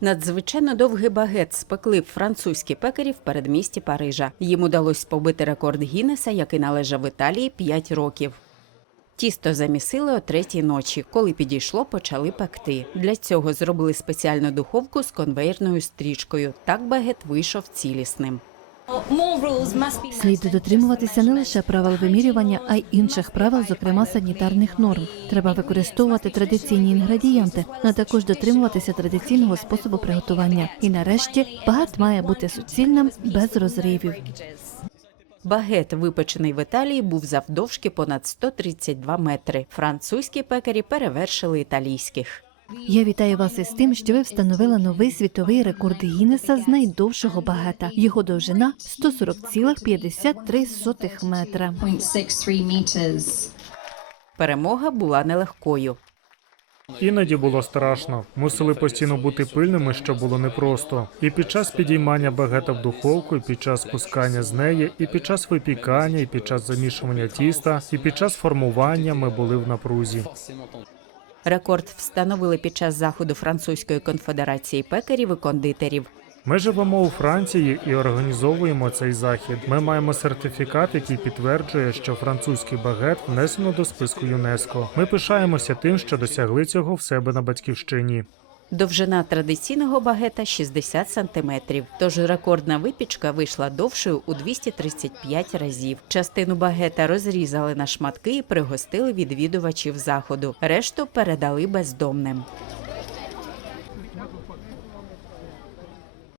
Надзвичайно довгий багет спекли французькі пекарі в передмісті Парижа. Їм удалось побити рекорд Гіннеса, який належав Італії 5 років. Тісто замісили о третій ночі. Коли підійшло, почали пекти. Для цього зробили спеціальну духовку з конвейерною стрічкою. Так багет вийшов цілісним. Слід дотримуватися не лише правил вимірювання, а й інших правил, зокрема санітарних норм. Треба використовувати традиційні інгредієнти, а також дотримуватися традиційного способу приготування. І нарешті багат має бути суцільним без розривів. Багет, випечений в Італії, був завдовжки понад 132 метри. Французькі пекарі перевершили італійських. Я вітаю вас із тим, що ви встановили новий світовий рекорд Гіннеса з найдовшого багета. Його довжина 140,53 метра. 0.63 meters. Перемога була нелегкою. Іноді було страшно. Мусили постійно бути пильними, що було непросто. І під час підіймання багета в духовку, і під час пускання з неї, і під час випікання, і під час замішування тіста, і під час формування ми були в напрузі. Рекорд встановили під час заходу Французької конфедерації пекарів і кондитерів. Ми живемо у Франції і організовуємо цей захід. Ми маємо сертифікат, який підтверджує, що французький багет внесено до списку ЮНЕСКО. Ми пишаємося тим, що досягли цього в себе на батьківщині. Довжина традиційного багета 60 сантиметрів. Тож рекордна випічка вийшла довшою у 235 разів. Частину багета розрізали на шматки і пригостили відвідувачів заходу. Решту передали бездомним.